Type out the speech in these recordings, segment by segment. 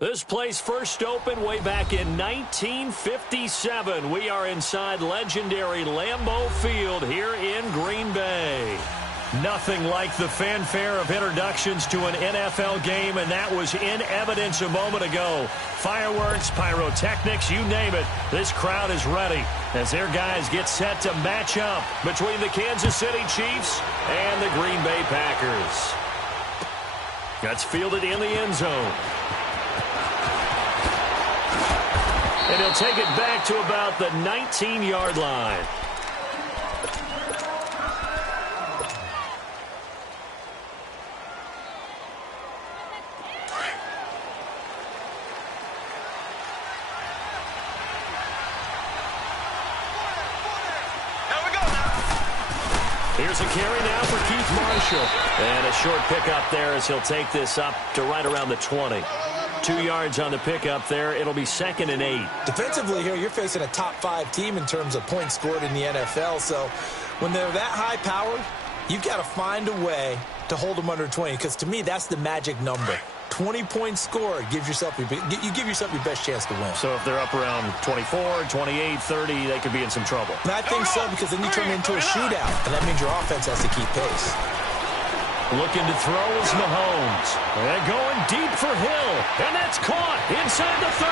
This place first opened way back in 1957. We are inside legendary Lambeau Field here in Green Bay. Nothing like the fanfare of introductions to an NFL game, and that was in evidence a moment ago. Fireworks, pyrotechnics, you name it. This crowd is ready as their guys get set to match up between the Kansas City Chiefs and the Green Bay Packers. That's fielded in the end zone. And he'll take it back to about the 19-yard line. Here's a carry now for Keith Marshall. And a short pickup there as he'll take this up to right around the 20. 2 yards on the pickup there. It'll be 2nd and 8. Defensively here, you're facing a top-5 team in terms of points scored in the NFL. So when they're that high-powered, you've got to find a way to hold them under 20. Because to me, that's the magic number. 20 points scored gives yourself you give yourself your best chance to win. So if they're up around 24, 28, 30, they could be in some trouble. And I think so, because then you turn it into a shootout, and that means your offense has to keep pace. Looking to throw is Mahomes. And going deep for Hill. And that's caught inside the 30.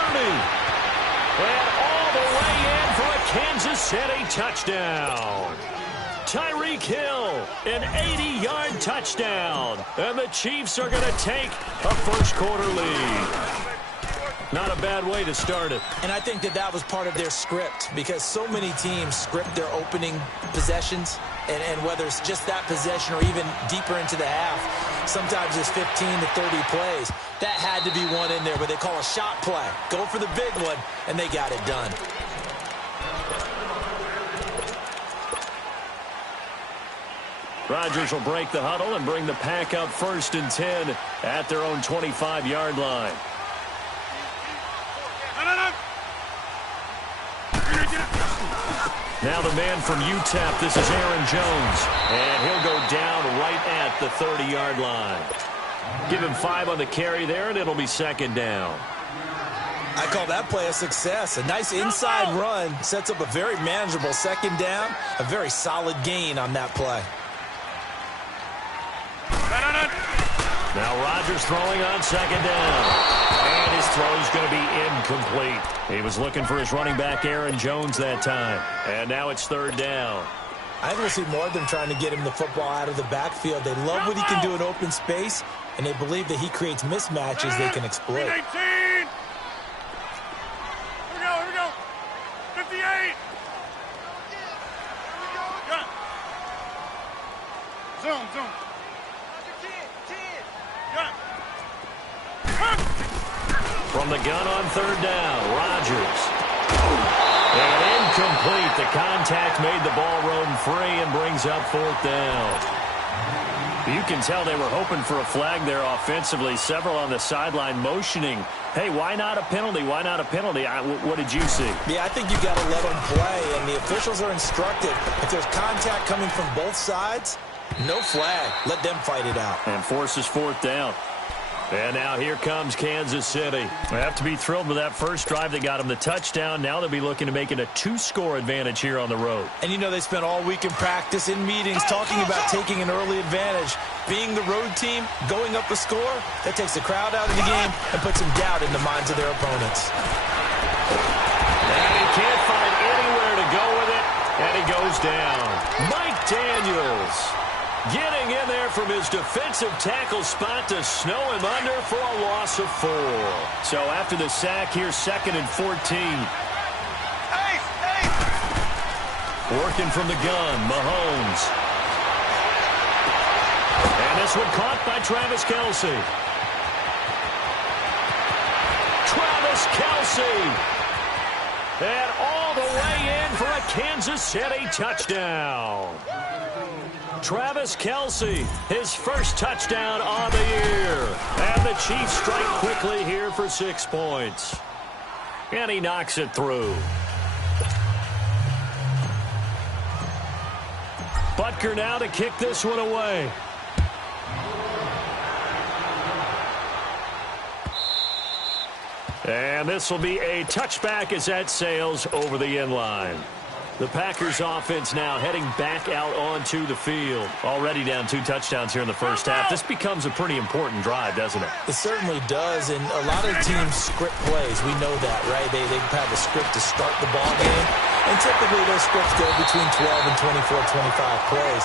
And all the way in for a Kansas City touchdown. Tyreek Hill, an 80-yard touchdown. And the Chiefs are going to take a first-quarter lead. Not a bad way to start it. And I think that was part of their script, because so many teams script their opening possessions, and whether it's just that possession or even deeper into the half, sometimes it's 15 to 30 plays. That had to be one in there where they call a shot play. Go for the big one, and they got it done. Rodgers will break the huddle and bring the pack up 1st and 10 at their own 25-yard line. Now the man from UTEP, this is Aaron Jones. And he'll go down right at the 30-yard line. Give him 5 on the carry there, and it'll be 2nd down. I call that play a success. A nice inside run sets up a very manageable 2nd down. A very solid gain on that play. Now Rodgers throwing on 2nd down. And his throw's going to be incomplete. He was looking for his running back, Aaron Jones, that time. And now it's 3rd down. I think we'll see more of them trying to get him the football out of the backfield. They love what he can do in open space, and they believe that he creates mismatches they can exploit. 18. Here we go. 58. Zoom. From the gun on 3rd down, Rodgers. And incomplete. The contact made the ball roam free and brings up 4th down. You can tell they were hoping for a flag there offensively. Several on the sideline motioning, hey, why not a penalty? Why not a penalty? What did you see? Yeah, I think you've got to let them play, and the officials are instructed. If there's contact coming from both sides, no flag. Let them fight it out. And forces 4th down. And now here comes Kansas City. They have to be thrilled with that first drive that got them the touchdown. Now they'll be looking to make it a 2-score advantage here on the road. And you know they spent all week in practice, in meetings, talking about taking an early advantage. Being the road team, going up a score, that takes the crowd out of the game and puts some doubt in the minds of their opponents. And he can't find anywhere to go with it, and he goes down. Mike Daniels getting in there from his defensive tackle spot to snow him under for a loss of 4. So after the sack, here's 2nd and 14. Working from the gun, Mahomes. And this one caught by Travis Kelce. Travis Kelce. And all the way in for a Kansas City touchdown. Travis Kelce, his first touchdown on the year. And the Chiefs strike quickly here for 6 points. And he knocks it through. Butker now to kick this one away. And this will be a touchback as that sails over the end line. The Packers offense now heading back out onto the field. Already down 2 touchdowns here in the first half. This becomes a pretty important drive, doesn't it? It certainly does, and a lot of teams script plays. We know that, right? They have a script to start the ball game, and typically those scripts go between 12 and 24, 25 plays.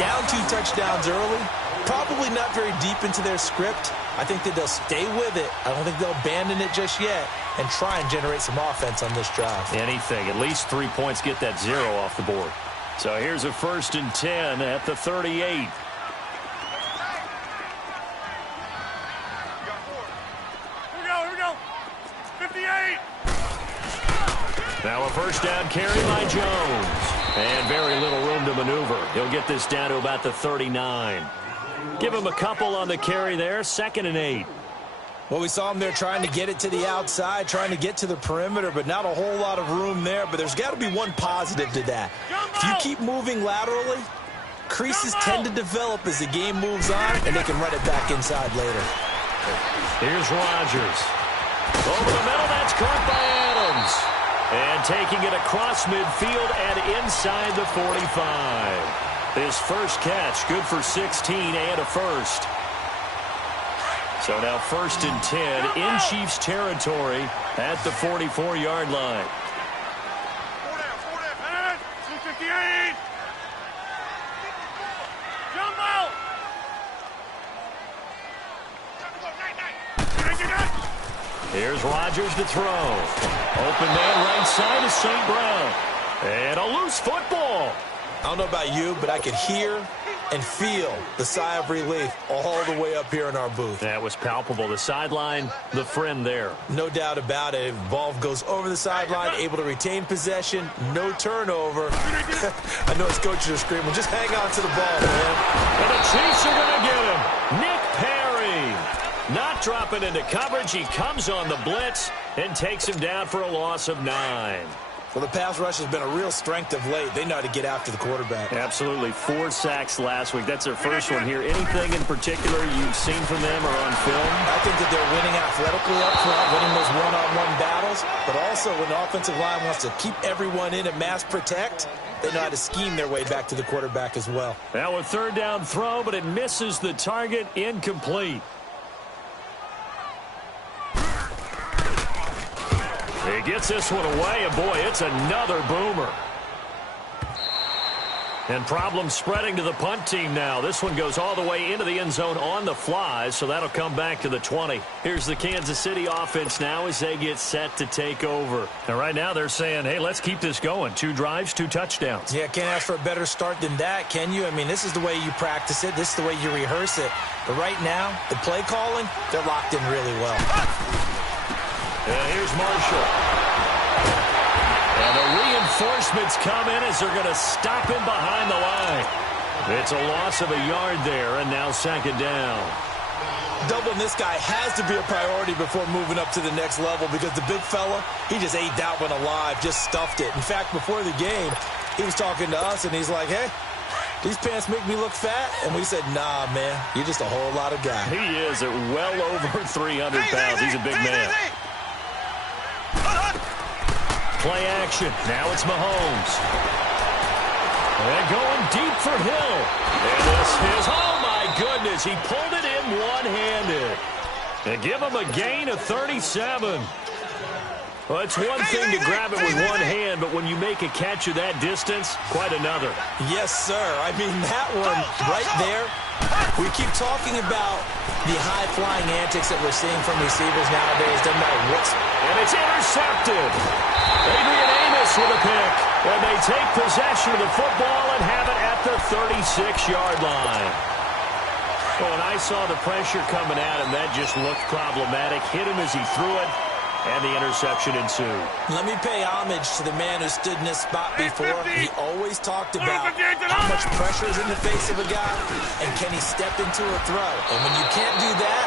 Down 2 touchdowns early, probably not very deep into their script. I think that they'll stay with it. I don't think they'll abandon it just yet and try and generate some offense on this drive. Anything. At least 3 points, get that 0 off the board. So here's a 1st and 10 at the 38. Here we go. 58. Now a 1st down carry by Jones. And very little room to maneuver. He'll get this down to about the 39. Give him a couple on the carry there. 2nd and 8. Well, we saw him there trying to get it to the outside, trying to get to the perimeter, but not a whole lot of room there. But there's got to be one positive to that. If you keep moving laterally, creases tend to develop as the game moves on, and they can run it back inside later. Here's Rodgers. Over the middle, that's caught by Adams. And taking it across midfield and inside the 45. His first catch, good for 16 and a 1st. So now 1st and 10 in Chiefs territory at the 44-yard line. 258. Jump out. Here's Rodgers to throw. Open man right side is St. Brown. And a loose football. I don't know about you, but I could hear and feel the sigh of relief all the way up here in our booth. That was palpable. The sideline, the friend there. No doubt about it. Ball goes over the sideline, able to retain possession, no turnover. I know his coaches are screaming, just hang on to the ball, man. And the Chiefs are going to get him. Nick Perry. Not dropping into coverage. He comes on the blitz and takes him down for a loss of 9. Well, the pass rush has been a real strength of late. They know how to get after the quarterback. Absolutely. 4 sacks last week. That's their first one here. Anything in particular you've seen from them or on film? I think that they're winning athletically up front, winning those one-on-one battles, but also when the offensive line wants to keep everyone in and mass protect, they know how to scheme their way back to the quarterback as well. Now a 3rd down throw, but it misses the target, incomplete. He gets this one away, and boy, it's another boomer. And problems spreading to the punt team now. This one goes all the way into the end zone on the fly, so that'll come back to the 20. Here's the Kansas City offense now as they get set to take over. And right now they're saying, hey, let's keep this going. 2 drives, 2 touchdowns. Yeah, can't ask for a better start than that, can you? I mean, this is the way you practice it. This is the way you rehearse it. But right now, the play calling, they're locked in really well. And here's Marshall. And the reinforcements come in as they're going to stop him behind the line. It's a loss of a yard there, and now 2nd down. Doubling this guy has to be a priority before moving up to the next level because the big fella, he just ate that one alive, just stuffed it. In fact, before the game, he was talking to us, and he's like, hey, these pants make me look fat? And we said, nah, man, you're just a whole lot of guy. He is at well over 300 pounds. He's a big man. Play action. Now it's Mahomes. And going deep for Hill. And this is, oh my goodness, he pulled it in one-handed. And give him a gain of 37. Well, it's one thing to grab it with one hand, but when you make a catch of that distance, quite another. Yes, sir. I mean, that one right there, we keep talking about the high-flying antics that we're seeing from receivers nowadays. Doesn't matter what's... And it's intercepted. Adrian Amos with a pick. And they take possession of the football and have it at the 36-yard line. Well, when I saw the pressure coming at him, that just looked problematic. Hit him as he threw it. And the interception ensued. Let me pay homage to the man who stood in this spot before. He always talked about how much pressure is in the face of a guy and can he step into a throw. And when you can't do that,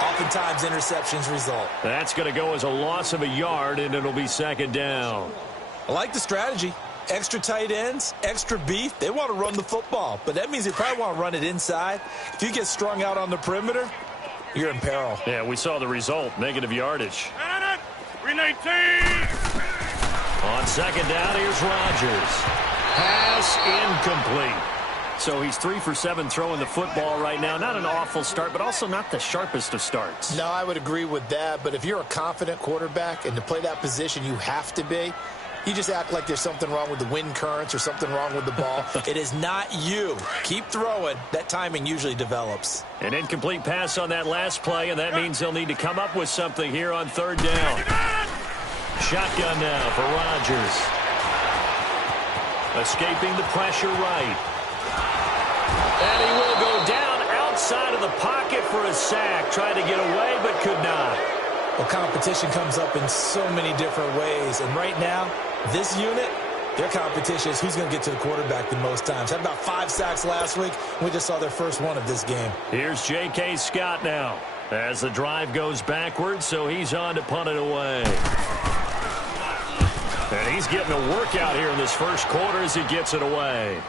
oftentimes interceptions result. That's going to go as a loss of a yard, and it'll be 2nd down. I like the strategy. Extra tight ends, extra beef. They want to run the football, but that means they probably want to run it inside. If you get strung out on the perimeter, you're in peril. Yeah, we saw the result, negative yardage. 319. On second down, here's Rodgers. Pass incomplete. So he's 3 for 7 throwing the football right now. Not an awful start, but also not the sharpest of starts. No, I would agree with that. But if you're a confident quarterback and to play that position, you have to be. You just act like there's something wrong with the wind currents or something wrong with the ball. It is not you. Keep throwing. That timing usually develops. An incomplete pass on that last play, and that means they'll need to come up with something here on third down. Shotgun now for Rodgers. Escaping the pressure right. And he will go down outside of the pocket for a sack. Tried to get away, but could not. Well, competition comes up in so many different ways. And right now, this unit, their competition is who's going to get to the quarterback the most times. Had about 5 sacks last week. We just saw their first one of this game. Here's J.K. Scott now as the drive goes backwards, so he's on to punt it away. And he's getting a workout here in this first quarter as he gets it away.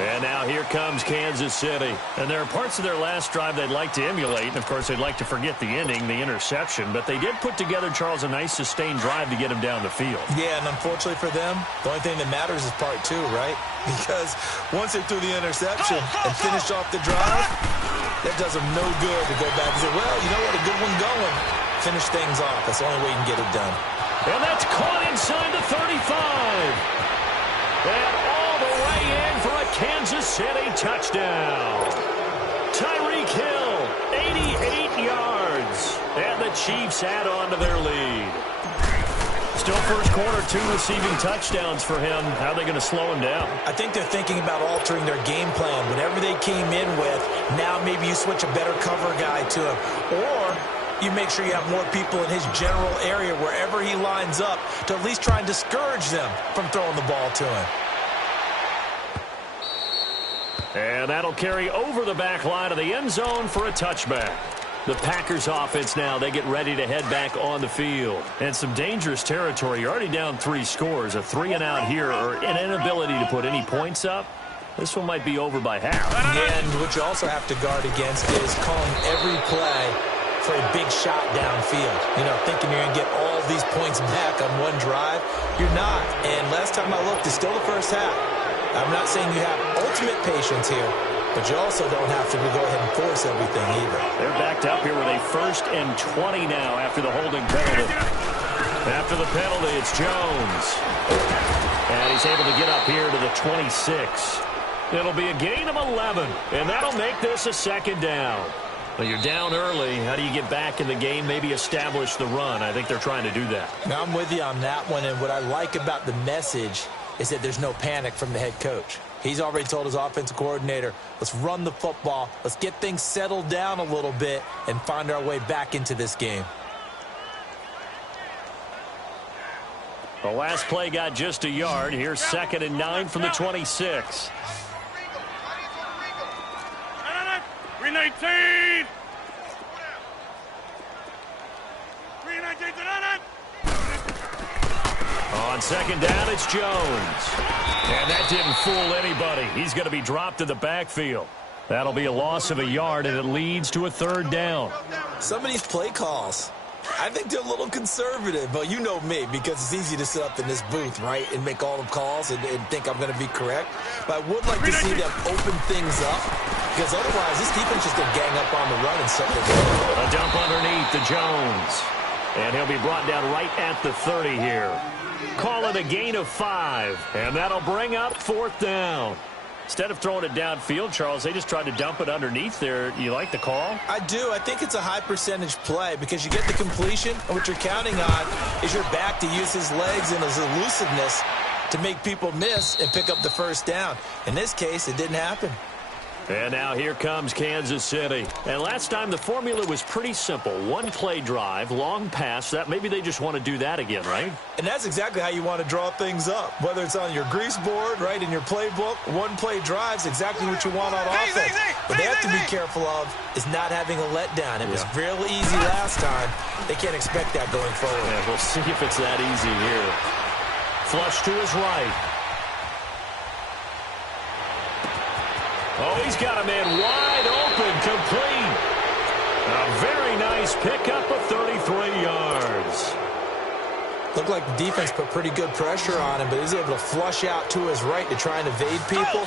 And now here comes Kansas City. And there are parts of their last drive they'd like to emulate. And, of course, they'd like to forget the ending, the interception. But they did put together, Charles, a nice sustained drive to get him down the field. Yeah, and unfortunately for them, the only thing that matters is part 2, right? Because once they threw the interception and finished off the drive, that does them no good to go back and say, well, you know what, a good one going. Finish things off. That's the only way you can get it done. And that's caught inside the 35. And all the way in for a Kansas City touchdown. Tyreek Hill, 88 yards. And the Chiefs add on to their lead. Still first quarter, 2 receiving touchdowns for him. How are they going to slow him down? I think they're thinking about altering their game plan. Whatever they came in with, now maybe you switch a better cover guy to him. Or you make sure you have more people in his general area wherever he lines up to at least try and discourage them from throwing the ball to him. And that'll carry over the back line of the end zone for a touchback. The Packers offense now, they get ready to head back on the field. And some dangerous territory. You're already down 3 scores. A 3-and-out here or an inability to put any points up. This one might be over by half. And what you also have to guard against is calling every play for a big shot downfield. You know, thinking you're going to get all these points back on one drive. You're not. And last time I looked, it's still the first half. I'm not saying you have ultimate patience here, but you also don't have to go ahead and force everything either. They're backed up here with a 1st and 20 now after the holding penalty. After the penalty, it's Jones. And he's able to get up here to the 26. It'll be a gain of 11, and that'll make this a 2nd down. Well, you're down early. How do you get back in the game, maybe establish the run? I think they're trying to do that. Now, I'm with you on that one, and what I like about the message is that there's no panic from the head coach. He's already told his offensive coordinator, let's run the football, let's get things settled down a little bit and find our way back into this game. The last play got just a yard. Here's 2nd and 9 from the 26. 319. 319. On 2nd down, it's Jones. And that didn't fool anybody. He's going to be dropped in the backfield. That'll be a loss of a yard, and it leads to a 3rd down. Some of these play calls, I think they're a little conservative, but you know me, because it's easy to sit up in this booth, right, and make all the calls and think I'm going to be correct. But I would like to see them open things up, because otherwise this defense is going to gang up on the run and set the game. A dump underneath to Jones. And he'll be brought down right at the 30 here. Call it a gain of 5, and that'll bring up 4th down. Instead of throwing it downfield, Charles, they just tried to dump it underneath there. You like the call? I do. I think it's a high percentage play because you get the completion, and what you're counting on is your back to use his legs and his elusiveness to make people miss and pick up the 1st down. In this case, it didn't happen. And now here comes Kansas City. And last time the formula was pretty simple. 1-play drive, long pass. That maybe they just want to do that again, right? And that's exactly how you want to draw things up. Whether it's on your grease board, right, in your playbook, 1-play drive's exactly what you want on offense. What they have to be careful of is not having a letdown. It was real easy last time. They can't expect that going forward. Yeah, we'll see if it's that easy here. Flush to his right. Oh, He's got a man wide open, complete. A very nice pickup of 33 yards. Looked like the defense put pretty good pressure on him, but he's able to flush out to his right to try and evade people.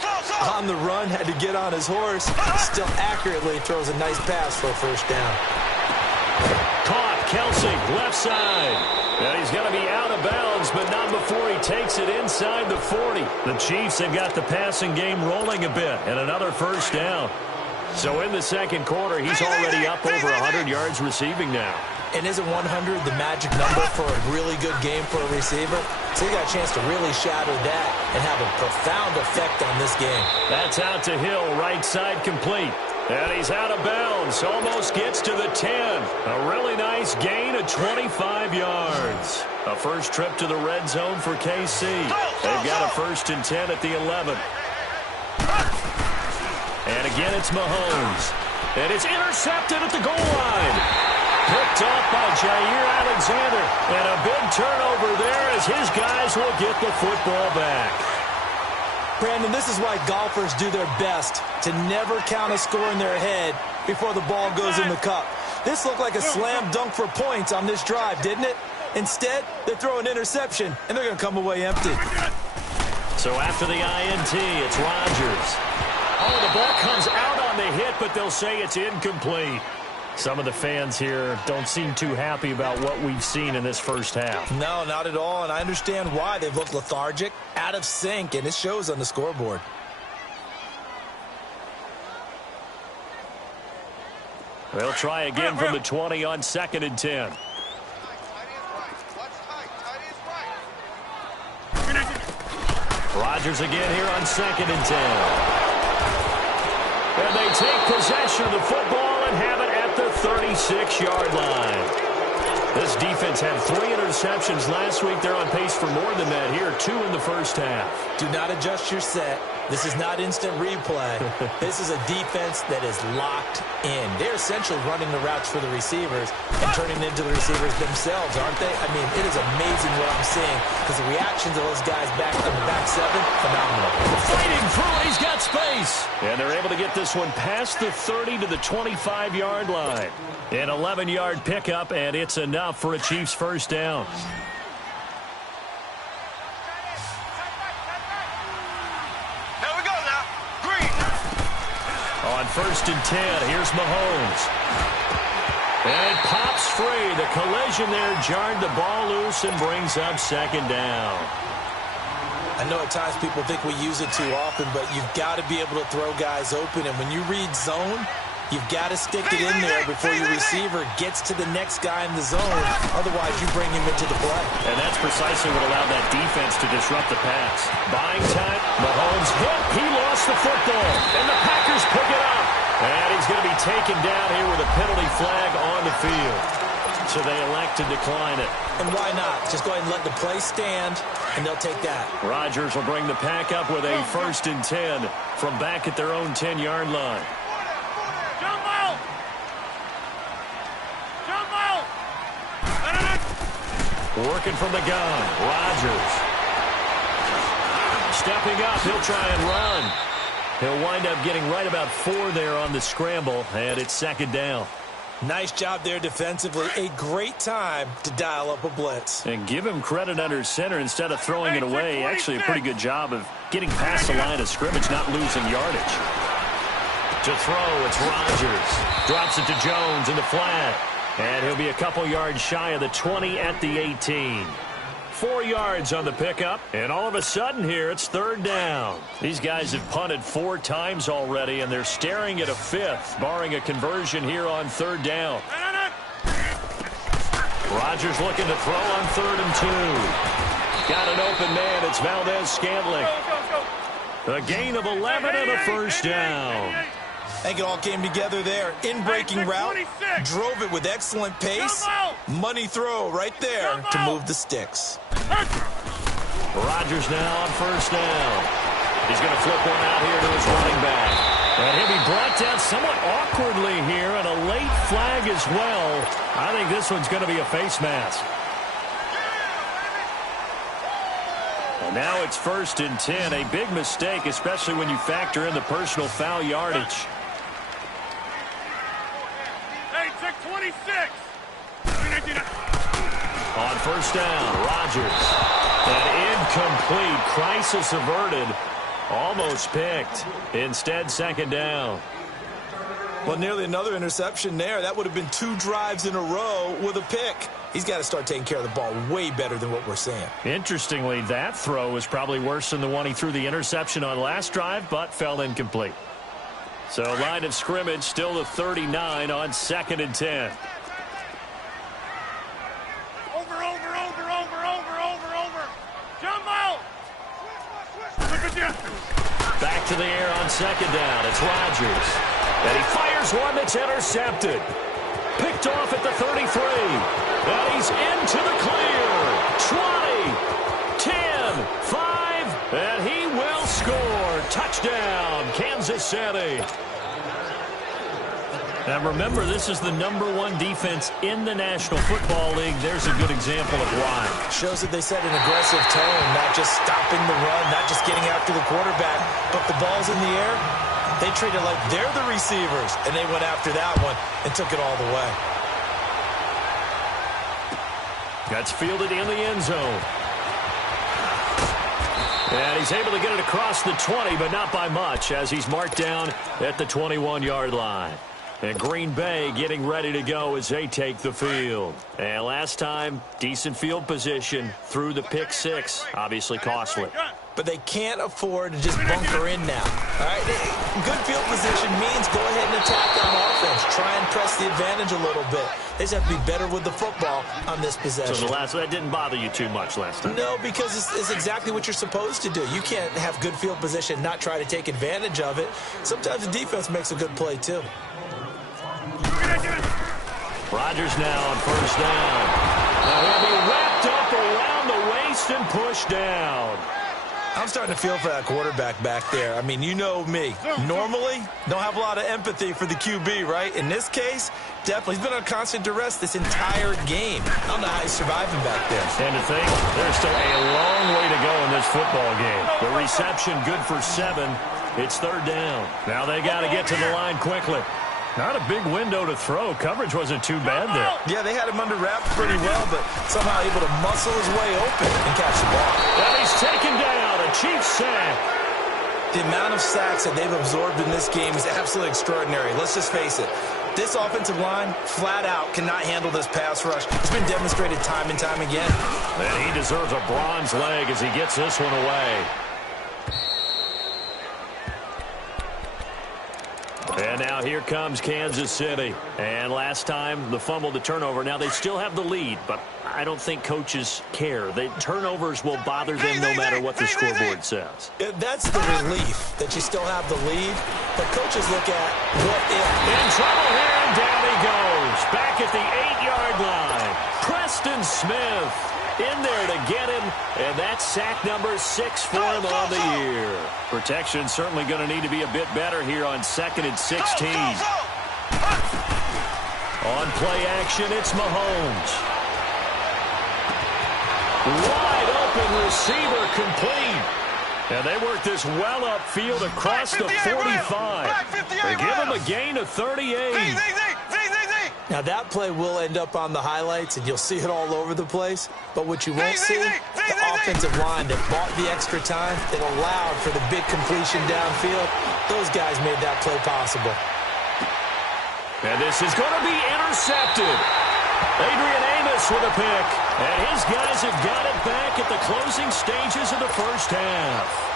On the run, had to get on his horse. Still accurately throws a nice pass for a first down. Caught, Kelsey, left side. And he's going to be out of bounds, but not before he takes it inside the 40. The Chiefs have got the passing game rolling a bit, and another first down. So in the second quarter, he's already up over 100 yards receiving now. And isn't 100 the magic number for a really good game for a receiver? So he got a chance to really shatter that and have a profound effect on this game. That's out to Hill, right side complete. And he's out of bounds, almost gets to the 10. A really nice gain of 25 yards. A first trip to the red zone for KC. They've got a 1st and 10 at the 11. And again, it's Mahomes. And it's intercepted at the goal line. Picked off by Jair Alexander. And a big turnover there as his guys will get the football back. Brandon, this is why golfers do their best to never count a score in their head before the ball goes in the cup. This looked like a slam dunk for points on this drive, didn't it? Instead, they throw an interception, and they're going to come away empty. So after the INT, it's Rodgers. Oh, the ball comes out on the hit, but they'll say it's incomplete. Some of the fans here don't seem too happy about what we've seen in this first half. No, not at all, and I understand why. They've looked lethargic, out of sync, and it shows on the scoreboard. They'll try again from the 20 on 2nd and 10. Rodgers again here on 2nd and 10. And they take possession of the football and have it at the 36-yard line. This defense had 3 interceptions last week. They're on pace for more than that here, 2 in the first half. Do not adjust your set. This is not instant replay. This is a defense that is locked in. They're essentially running the routes for the receivers and turning them into the receivers themselves, aren't they? I mean, it is amazing what I'm seeing because the reactions of those guys back in the back 7, phenomenal. Fighting through, he's got space. And they're able to get this one past the 30 to the 25-yard line. An 11-yard pickup, and it's enough for a Chiefs first down. On 1st and 10, here's Mahomes. And it pops free. The collision there jarred the ball loose and brings up 2nd down. I know at times people think we use it too often, but you've got to be able to throw guys open. And when you read zone, you've got to stick it in there before your receiver gets to the next guy in the zone. Otherwise, you bring him into the play. And that's precisely what allowed that defense to disrupt the pass. Buying time, Mahomes hit. He lost the football. And the Packers pick it up. And he's going to be taken down here with a penalty flag on the field. So they elect to decline it. And why not? Just go ahead and let the play stand, and they'll take that. Rodgers will bring the pack up with a 1st and 10 from back at their own 10-yard line. Working from the gun, Rodgers. Stepping up, he'll try and run. He'll wind up getting right about 4 there on the scramble, and it's 2nd down. Nice job there defensively. A great time to dial up a blitz. And give him credit under center instead of throwing it away. Actually a pretty good job of getting past the line of scrimmage, not losing yardage. To throw, it's Rodgers. Drops it to Jones in the flat. And he'll be a couple yards shy of the 20 at the 18. 4 yards on the pickup, and all of a sudden here, it's 3rd down. These guys have punted 4 times already, and they're staring at a 5th, barring a conversion here on 3rd down. Rodgers looking to throw on 3rd and 2. Got an open man, it's Valdez-Scantling. A gain of 11 and a first down. I think it all came together there. In-breaking route, drove it with excellent pace. Money throw right there to move the sticks. Rodgers now on 1st down. He's going to flip one out here to his running back. And he'll be brought down somewhat awkwardly here, and a late flag as well. I think this one's going to be a face mask. Now it's 1st and 10. A big mistake, especially when you factor in the personal foul yardage. Hey, check 26. On 1st down, Rodgers. An incomplete, crisis averted. Almost picked. Instead, 2nd down. Well, nearly another interception there. That would have been 2 drives in a row with a pick. He's got to start taking care of the ball way better than what we're seeing. Interestingly, that throw was probably worse than the one he threw the interception on last drive, but fell incomplete. So line of scrimmage still the 39 on 2nd and 10. Over. Jump out. Look at you. Back to the air on 2nd down. It's Rodgers. And he fires one that's intercepted. Picked off at the 33. And he's into the clear. 20, 10, 5, and he will score. Touchdown, Kansas City. Now remember, this is the #1 defense in the National Football League. There's a good example of why. Shows that they set an aggressive tone, not just stopping the run, not just getting after the quarterback, but the ball's in the air. They treat it like they're the receivers, and they went after that one and took it all the way. That's fielded in the end zone. And he's able to get it across the 20, but not by much, as he's marked down at the 21-yard line. And Green Bay getting ready to go as they take the field. And last time, decent field position through the pick 6. Obviously costly. But they can't afford to just bunker in now. All right? Good field position means go ahead and attack on offense. Try and press the advantage a little bit. They just have to be better with the football on this possession. So that didn't bother you too much last time? No, because it's exactly what you're supposed to do. You can't have good field position and not try to take advantage of it. Sometimes the defense makes a good play, too. Rodgers now on 1st down. Now he'll be wrapped up around the waist and pushed down. I'm starting to feel for that quarterback back there. I mean, you know me. Normally, don't have a lot of empathy for the QB, right? In this case, definitely. He's been on constant duress this entire game. I don't know how he's surviving back there. And to think, there's still a long way to go in this football game. The reception good for 7. It's 3rd down. Now they got to get to the line quickly. Not a big window to throw. Coverage wasn't too bad there. Yeah, they had him under wraps pretty well, but somehow able to muscle his way open and catch the ball. And he's taken down. A Chiefs sack. The amount of sacks that they've absorbed in this game is absolutely extraordinary. Let's just face it. This offensive line, flat out, cannot handle this pass rush. It's been demonstrated time and time again. And he deserves a bronze leg as he gets this one away. And now here comes Kansas City. And last time, the fumble, the turnover. Now they still have the lead, but I don't think coaches care. The turnovers will bother them no matter what the scoreboard says. That's the relief that you still have the lead. But coaches look at what if. In trouble here, and down he goes. Back at the 8-yard line. Preston Smith in there to get him, and that's sack number 6 for him on the year. Protection certainly going to need to be a bit better here on 2nd and 16. On play action, it's Mahomes. Wide open receiver complete. And they work this well upfield across the 45. They give him a gain of 38. Now, that play will end up on the highlights, and you'll see it all over the place. But what you won't see, the offensive line that bought the extra time, that allowed for the big completion downfield, those guys made that play possible. And this is going to be intercepted. Adrian Amos with a pick. And his guys have got it back at the closing stages of the first half.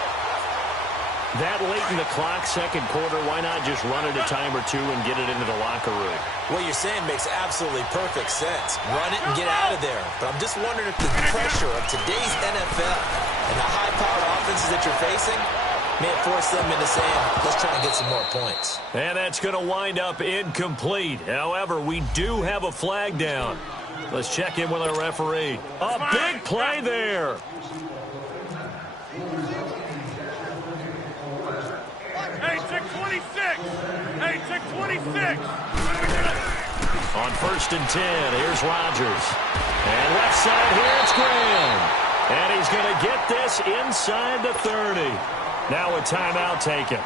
That late in the clock, second quarter, why not just run it a time or two and get it into the locker room? What you're saying makes absolutely perfect sense. Run it and get out of there. But I'm just wondering if the pressure of today's NFL and the high-powered offenses that you're facing may force them into saying, let's try and get some more points. And that's going to wind up incomplete. However, we do have a flag down. Let's check in with our referee. A big play there. Hey, check 26. Hey, check 26. On 1st and 10, here's Rodgers. And left side here, it's Graham. And he's going to get this inside the 30. Now a timeout taken.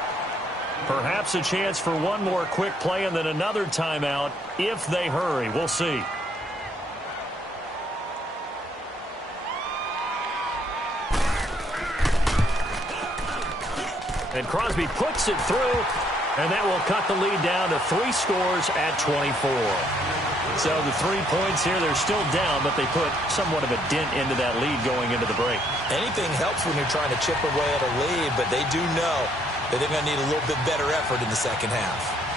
Perhaps a chance for one more quick play and then another timeout if they hurry. We'll see. And Crosby puts it through, and that will cut the lead down to 3 scores at 24. So the 3 points here, they're still down, but they put somewhat of a dent into that lead going into the break. Anything helps when you're trying to chip away at a lead, but they do know that they're going to need a little bit better effort in the second half.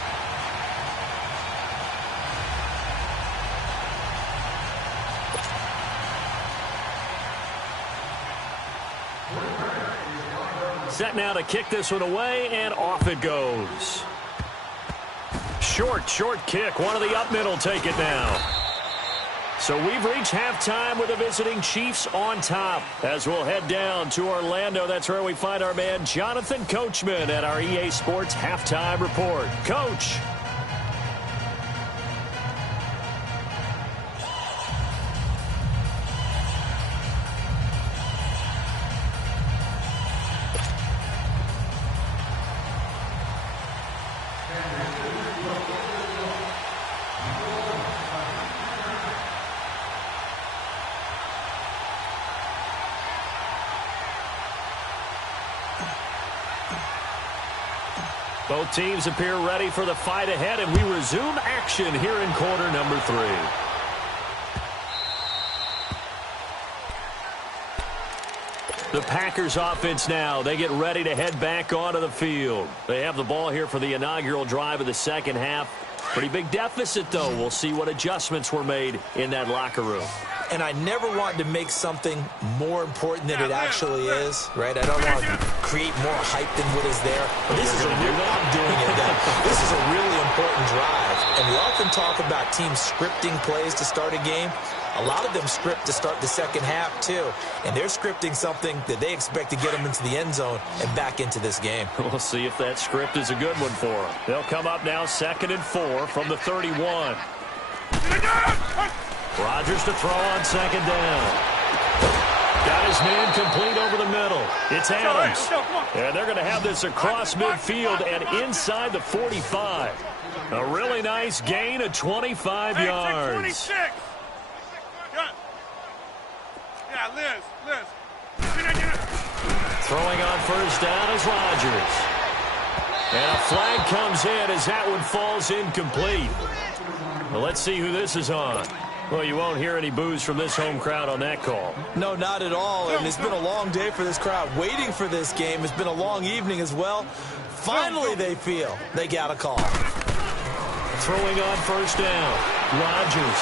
Set now to kick this one away, and off it goes. Short kick. One of the up middle take it now. So we've reached halftime with the visiting Chiefs on top. As we'll head down to Orlando, that's where we find our man Jonathan Coachman at our EA Sports Halftime Report. Coach. Both teams appear ready for the fight ahead, and we resume action here in quarter number 3. The Packers offense now. They get ready to head back onto the field. They have the ball here for the inaugural drive of the second half. Pretty big deficit, though. We'll see what adjustments were made in that locker room. And I never want to make something more important than it actually is, right? I don't want to create more hype than what is there. But this is I'm doing it then. This is a really important drive. And we often talk about teams scripting plays to start a game. A lot of them script to start the second half, too. And they're scripting something that they expect to get them into the end zone and back into this game. We'll see if that script is a good one for them. They'll come up now 2nd and 4 from the 31. Rodgers to throw on 2nd down. Got his man complete over the middle. It's Adams. And they're going to have this across midfield and inside the 45. A really nice gain of 25 yards. 26. Yeah, Liz. Throwing on 1st down is Rodgers. And a flag comes in as that one falls incomplete. Well, let's see who this is on. Well, you won't hear any boos from this home crowd on that call. No, not at all. And it's been a long day for this crowd waiting for this game. It's been a long evening as well. Finally, they feel they got a call. Throwing on 1st down. Rodgers.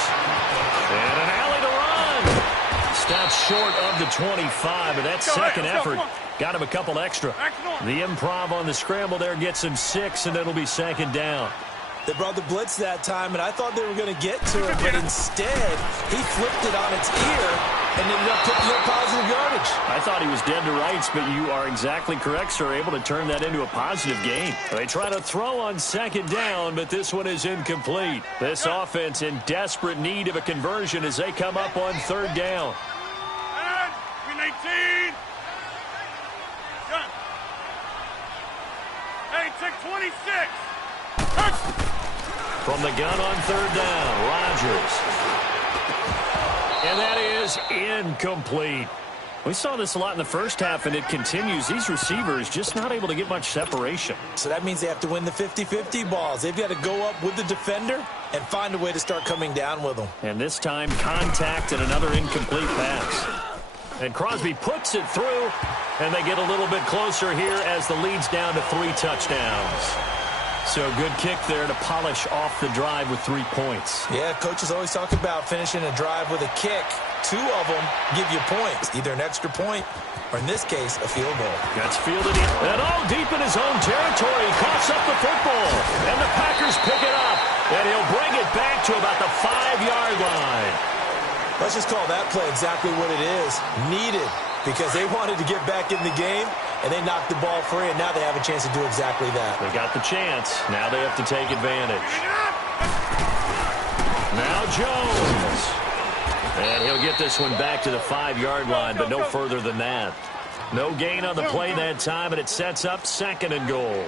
And an alley to run. Stops short of the 25, but that second effort got him a couple extra. The improv on the scramble there gets him 6, and it'll be 2nd down. They brought the blitz that time, and I thought they were going to get to it, but instead, he flipped it on its ear and ended up picking up positive yardage. I thought he was dead to rights, but you are exactly correct, sir. Able to turn that into a positive gain. They try to throw on 2nd down, but this one is incomplete. This offense in desperate need of a conversion as they come up on 3rd down. And 18. Hey, take 26. From the gun on 3rd down, Rodgers. And that is incomplete. We saw this a lot in the first half, and it continues. These receivers just not able to get much separation. So that means they have to win the 50-50 balls. They've got to go up with the defender and find a way to start coming down with them. And this time, contact and another incomplete pass. And Crosby puts it through, and they get a little bit closer here as the lead's down to 3 touchdowns. So good kick there to polish off the drive with 3 points. Yeah, coaches always talk about finishing a drive with a kick. 2 of them give you points, either an extra point or, in this case, a field goal. That's fielded in. And deep in his own territory. He coughs up the football. And the Packers pick it up. And he'll bring it back to about the 5-yard line. Let's just call that play exactly what it is. Needed, because they wanted to get back in the game, and they knocked the ball free, and now they have a chance to do exactly that. They got the chance. Now they have to take advantage. Now Jones. And he'll get this one back to the 5-yard line, but no further than that. No gain on the play that time, and it sets up 2nd and goal.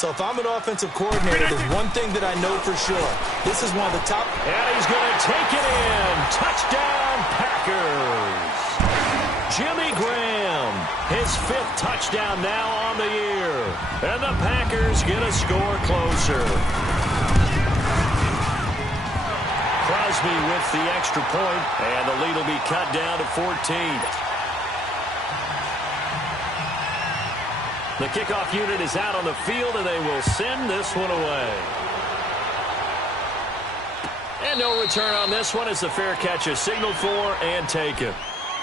So if I'm an offensive coordinator, there's one thing that I know for sure. This is one of the top. And he's going to take it in. Touchdown, Packers. Jimmy Graham, his 5th touchdown now on the year. And the Packers get a score closer. Crosby with the extra point, and the lead will be cut down to 14. The kickoff unit is out on the field, and they will send this one away. And no return on this one as the fair catch is signaled for and taken.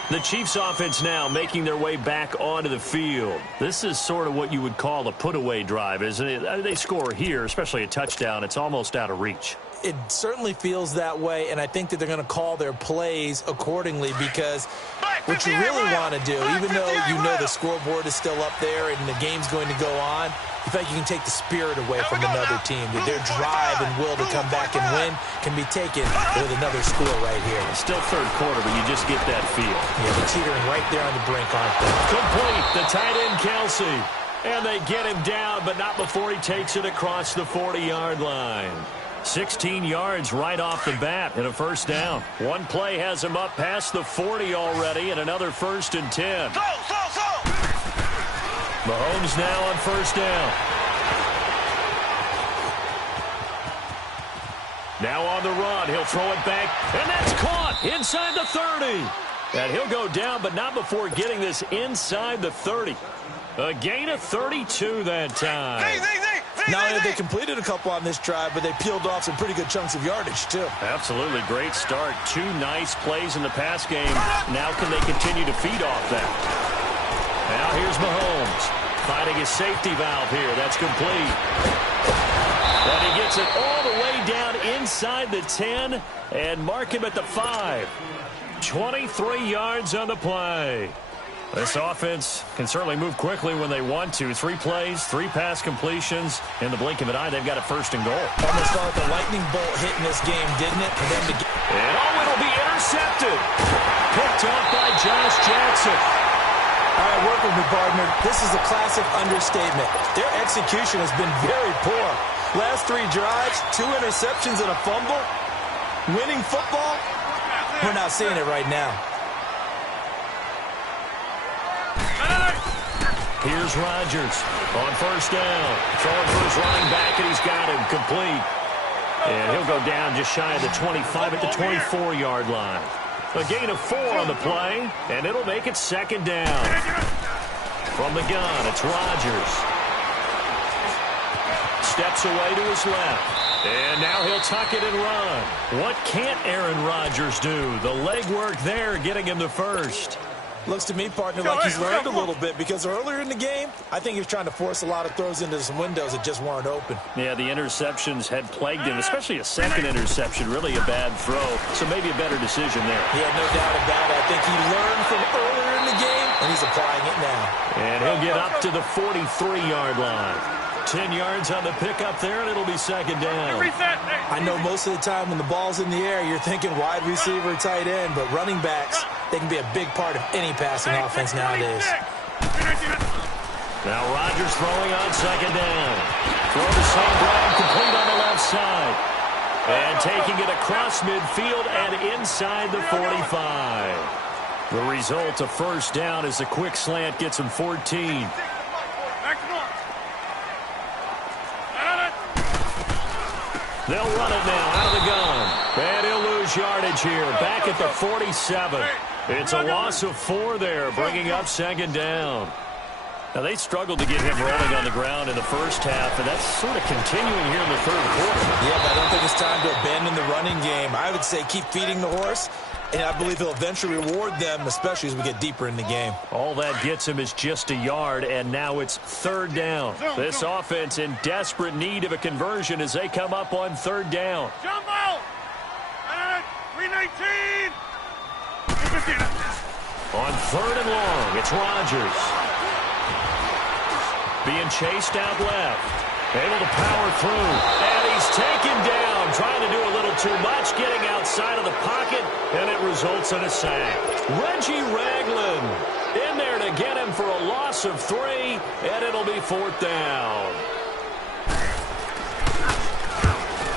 The Chiefs offense now making their way back onto the field. This is sort of what you would call a put-away drive, isn't it? They score here, especially a touchdown. It's almost out of reach. It certainly feels that way, and I think that they're going to call their plays accordingly because what you really want to do, even though you know the scoreboard is still up there and the game's going to go on, you feel like you can take the spirit away from another team. That their drive and will to come back and win can be taken with another score right here. It's still 3rd quarter, but you just get that feel. Yeah, they're teetering right there on the brink, aren't they? Complete, the tight end Kelsey. And they get him down, but not before he takes it across the 40-yard line. 16 yards right off the bat and a 1st down. One play has him up past the 40 already and another 1st and 10. Mahomes now on 1st down. Now on the run. He'll throw it back, and that's caught inside the 30. And he'll go down, but not before getting this inside the 30. A gain of 32 that time. Not only have they completed a couple on this drive, but they peeled off some pretty good chunks of yardage, too. Absolutely. Great start. 2 nice plays in the pass game. Now can they continue to feed off that? Now here's Mahomes finding his safety valve here. That's complete. And he gets it all the way down inside the 10 and mark him at the 5. 23 yards on the play. This offense can certainly move quickly when they want to. 3 plays, 3 pass completions. In the blink of an eye, they've got a 1st and goal. Almost felt like a lightning bolt hitting this game, didn't it? For them to get... And it'll be intercepted. Picked off by Josh Jackson. All right, work with me, partner. This is a classic understatement. Their execution has been very poor. Last 3 drives, 2 interceptions and a fumble. Winning football? We're not seeing it right now. Here's Rodgers on 1st down. Throwing for his running back, and he's got him complete. And he'll go down just shy of the 25 at the 24-yard line. A gain of 4 on the play, and it'll make it 2nd down. From the gun, it's Rodgers. Steps away to his left. And now he'll tuck it and run. What can't Aaron Rodgers do? The legwork there getting him the 1st. Looks to me, partner, like he's learned a little bit because earlier in the game, I think he was trying to force a lot of throws into some windows that just weren't open. Yeah, the interceptions had plagued him, especially a 2nd interception, really a bad throw, so maybe a better decision there. Yeah, no doubt about it. I think he learned from earlier in the game, and he's applying it now. And he'll get up to the 43-yard line. 10 yards on the pickup there, and it'll be 2nd down. I know most of the time when the ball's in the air, you're thinking wide receiver, tight end, but running backs, they can be a big part of any passing offense nowadays. Now Rodgers throwing on 2nd down. Throw to St. Brown, complete on the left side. And taking it across midfield and inside the 45. The result of 1st down is a quick slant gets him 14. They'll run it now out of the gun. And he'll lose yardage here. Back at the 47. It's a loss of 4 there, bringing up 2nd down. Now, they struggled to get him rolling on the ground in the 1st half, and that's sort of continuing here in the 3rd quarter. Yeah, but I don't think it's time to abandon the running game. I would say keep feeding the horse, and I believe he'll eventually reward them, especially as we get deeper in the game. All that gets him is just a yard, and now it's 3rd down. This offense in desperate need of a conversion as they come up on 3rd down. Jumbo! 319! On 3rd and long, it's Rodgers. Being chased out left. Able to power through. And he's taken down, trying to do a little too much, getting outside of the pocket, and it results in a sack. Reggie Ragland in there to get him for a loss of 3, and it'll be 4th down.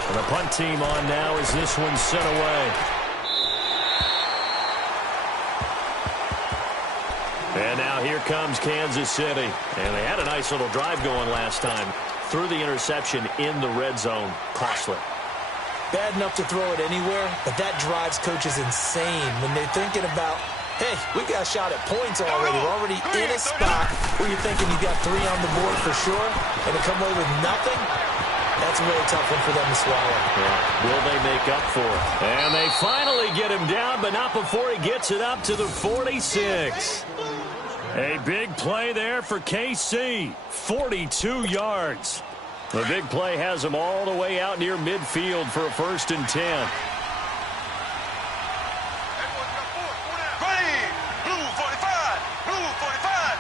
And the punt team on now as this one's sent away. And now here comes Kansas City. And they had a nice little drive going last time. Threw the interception in the red zone. Costly. Bad enough to throw it anywhere, but that drives coaches insane when they're thinking about, hey, we got a shot at points already. We're already in a spot where you're thinking you got 3 on the board for sure, and to come away with nothing, that's a really tough one for them to swallow. Yeah. Will they make up for it? And they finally get him down, but not before he gets it up to the 46. A big play there for KC. 42 yards. The big play has him all the way out near midfield for a 1st and 10. Ready! Blue 45! Blue 45!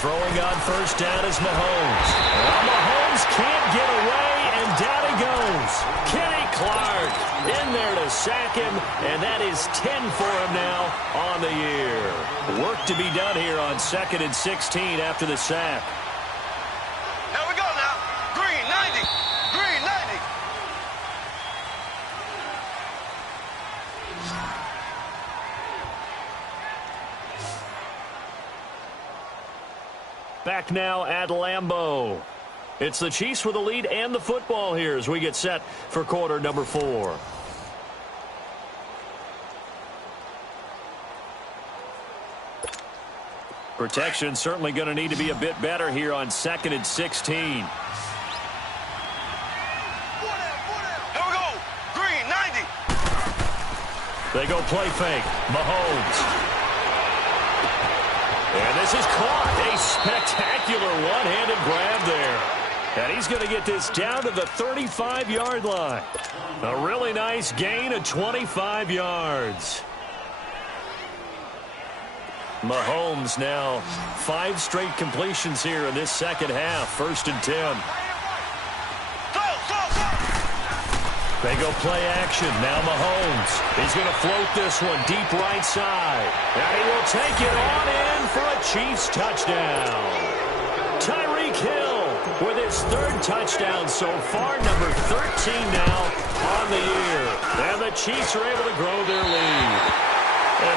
Throwing on 1st down is Mahomes. Well, Mahomes can't get away, and down he goes. Kenny Clark in there to sack him, and that is 10 for him now on the year. Work to be done here on 2nd and 16 after the sack. Here we go now. Green 90. Green 90. Back now at Lambeau. It's the Chiefs with the lead and the football here as we get set for quarter number 4. Protection certainly going to need to be a bit better here on 2nd and 16. Here we go. Green 90. They go play fake. Mahomes. And this is caught. A spectacular one-handed grab there. And he's going to get this down to the 35-yard line. A really nice gain of 25 yards. Mahomes now 5 straight completions here in this second half. 1st and 10. They go play action. Now Mahomes. He's going to float this one deep right side. And he will take it on in for a Chiefs touchdown. Tyreek Hill with his 3rd touchdown so far, number 13 now on the year. And the Chiefs are able to grow their lead. And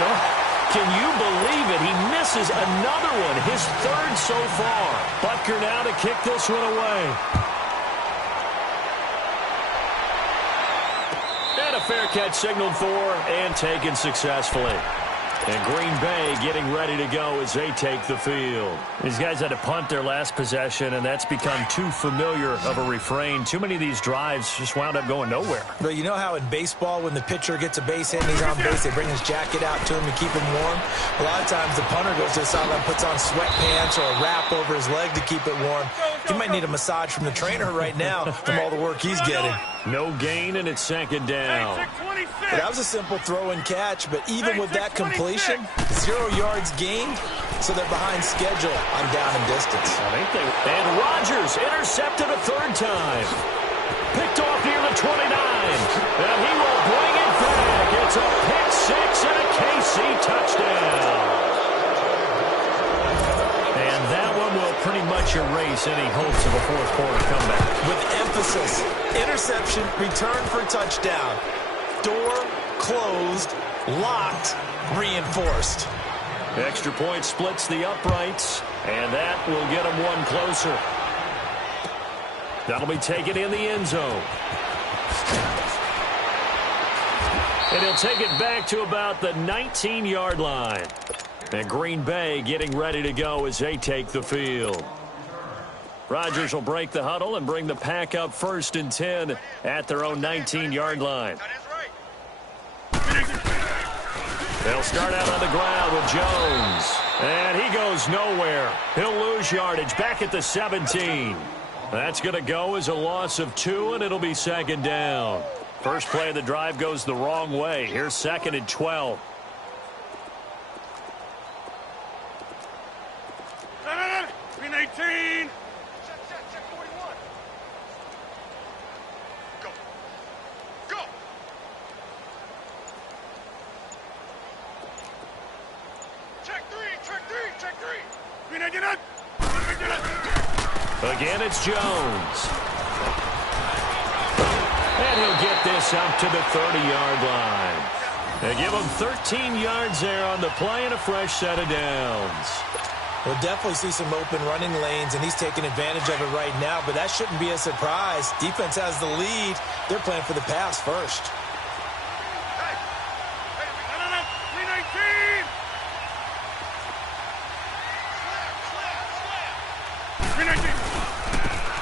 can you believe it? He misses another one, his 3rd so far. Butker now to kick this one away. And a fair catch signaled for and taken successfully. And Green Bay getting ready to go as they take the field. These guys had to punt their last possession, and that's become too familiar of a refrain. Too many of these drives just wound up going nowhere. But you know how in baseball, when the pitcher gets a base hit and he's on base, they bring his jacket out to him to keep him warm? A lot of times the punter goes to the sideline, puts on sweatpants or a wrap over his leg to keep it warm. He might need a massage from the trainer right now from all the work he's getting. No gain, and it's 2nd down. That was a simple throw and catch, but even with that completion, 0 yards gained, so they're behind schedule on down and distance. And Rodgers intercepted a 3rd time. Picked off near the 29. And he will bring it back. It's a pick 6 and a KC touchdown. And that one will pretty much erase any hopes of a 4th quarter comeback. With emphasis, interception, return for touchdown. Door closed, locked, reinforced. Extra point splits the uprights, and that will get them one closer. That'll be taken in the end zone. And he'll take it back to about the 19-yard line. And Green Bay getting ready to go as they take the field. Rodgers will break the huddle and bring the pack up 1st and 10 at their own 19-yard line. They'll start out on the ground with Jones. And he goes nowhere. He'll lose yardage back at the 17. That's going to go as a loss of 2, and it'll be 2nd down. First play of the drive goes the wrong way. Here's 2nd and 12. Again, it's Jones. And he'll get this up to the 30-yard line. They give him 13 yards there on the play and a fresh set of downs. We'll definitely see some open running lanes, and he's taking advantage of it right now, but that shouldn't be a surprise. Defense has the lead. They're playing for the pass first.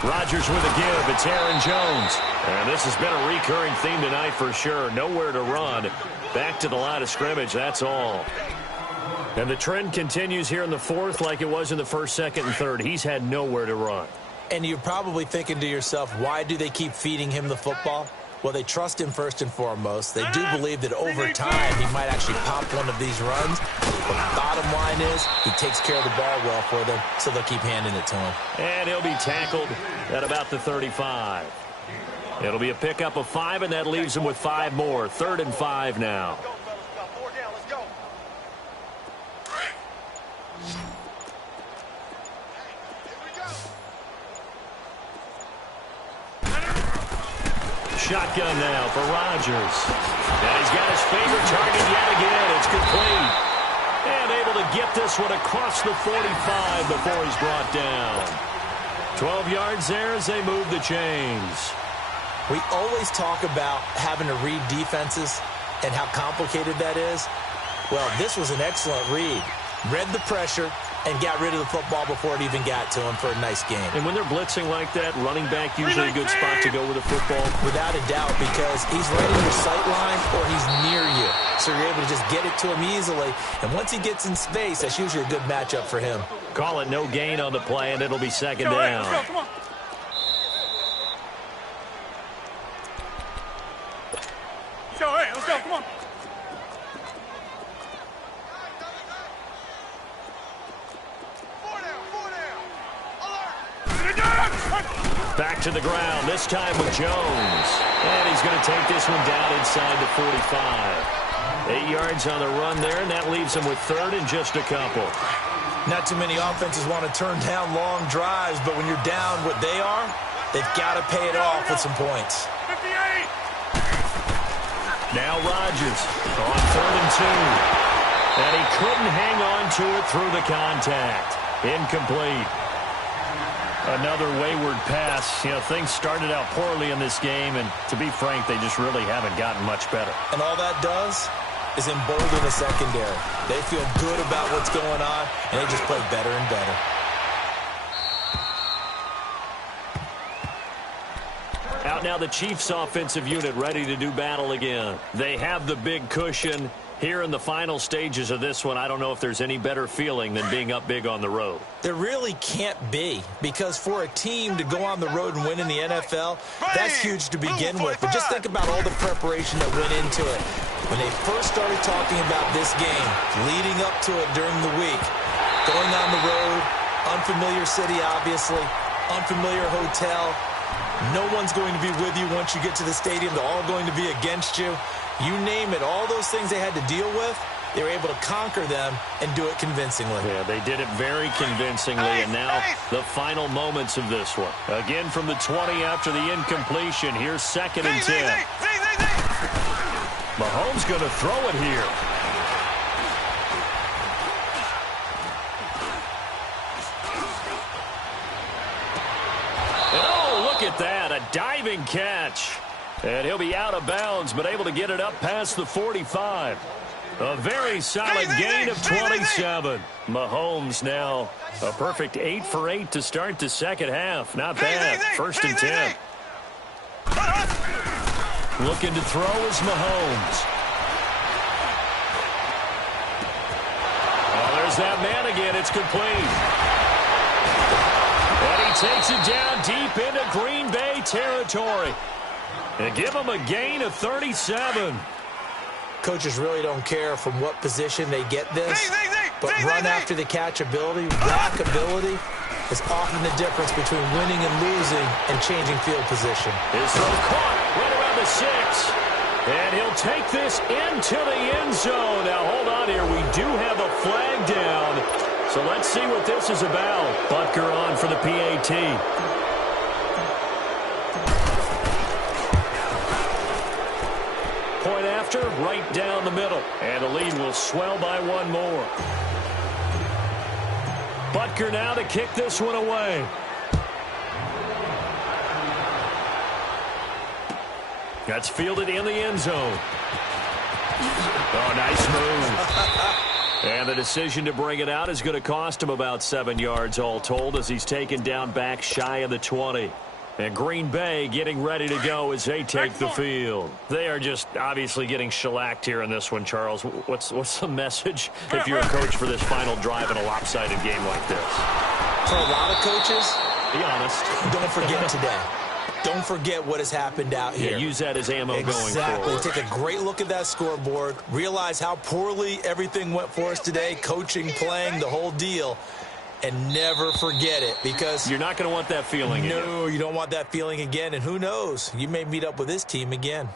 Rodgers with a give. It's Aaron Jones. And this has been a recurring theme tonight for sure. Nowhere to run. Back to the line of scrimmage, that's all. And the trend continues here in the fourth like it was in the first, second, and third. He's had nowhere to run. And you're probably thinking to yourself, why do they keep feeding him the football? Well, they trust him first and foremost. They do believe that over time he might actually pop one of these runs. But the bottom line is he takes care of the ball well for them, so they'll keep handing it to him. And he'll be tackled at about the 35. It'll be a pickup of 5, and that leaves him with 5 more. 3rd and 5 now. Shotgun now for Rodgers. And he's got his favorite target yet again. It's complete. And able to get this one across the 45 before he's brought down. 12 yards there as they move the chains. We always talk about having to read defenses and how complicated that is. Well, this was an excellent read. Read the pressure and got rid of the football before it even got to him for a nice game. And when they're blitzing like that, running back usually a good spot to go with the football. Without a doubt, because he's right in your sight line or he's near you. So you're able to just get it to him easily. And once he gets in space, that's usually a good matchup for him. Call it no gain on the play, and it'll be second down. Let's go, come on. Let's go, come on. Back to the ground, this time with Jones. And he's going to take this one down inside the 45. 8 yards on the run there, and that leaves him with 3rd and just a couple. Not too many offenses want to turn down long drives, but when you're down what they are, they've got to pay it off with some points. 58. Now Rodgers on 3rd and 2. And he couldn't hang on to it through the contact. Incomplete. Another wayward pass. You know, things started out poorly in this game, and to be frank, they just really haven't gotten much better. And all that does is embolden the secondary. They feel good about what's going on, and they just play better and better. Out now the Chiefs' offensive unit ready to do battle again. They have the big cushion. Here in the final stages of this one, I don't know if there's any better feeling than being up big on the road. There really can't be, because for a team to go on the road and win in the NFL, that's huge to begin with. But just think about all the preparation that went into it. When they first started talking about this game, leading up to it during the week, going on the road, unfamiliar city, obviously, unfamiliar hotel. No one's going to be with you once you get to the stadium. They're all going to be against you. You name it, all those things they had to deal with, they were able to conquer them and do it convincingly. Yeah, they did it very convincingly, and now the final moments of this one. Again from the 20 after the incompletion. Here's 2nd and 10. Mahomes going to throw it here. And oh, look at that, a diving catch. And he'll be out of bounds, but able to get it up past the 45. A very solid gain of 27. Mahomes now a perfect 8 for 8 to start the second half. Not bad. 1st and 10. Looking to throw is Mahomes. Oh, there's that man again. It's complete. And he takes it down deep into Green Bay territory. And give him a gain of 37. Coaches really don't care from what position they get this, but run after the catch ability, rack ability is often the difference between winning and losing and changing field position. His throw caught right around the 6. And he'll take this into the end zone. Now, hold on here. We do have a flag down. So let's see what this is about. Butker on for the PAT. Point after, right down the middle. And the lead will swell by one more. Butker now to kick this one away. That's fielded in the end zone. Oh, nice move. And the decision to bring it out is going to cost him about 7 yards all told as he's taken down back shy of the 20. And Green Bay getting ready to go as they take the field. They are just obviously getting shellacked here in this one, Charles. What's the message if you're a coach for this final drive in a lopsided game like this? For a lot of coaches, be honest, don't forget today. Don't forget what has happened out here. Yeah, use that as ammo going forward. Exactly. Take a great look at that scoreboard. Realize how poorly everything went for us today. Coaching, playing, the whole deal. And never forget it, because you're not going to want that feeling again. No, you don't want that feeling again. And who knows? You may meet up with this team again.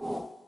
you.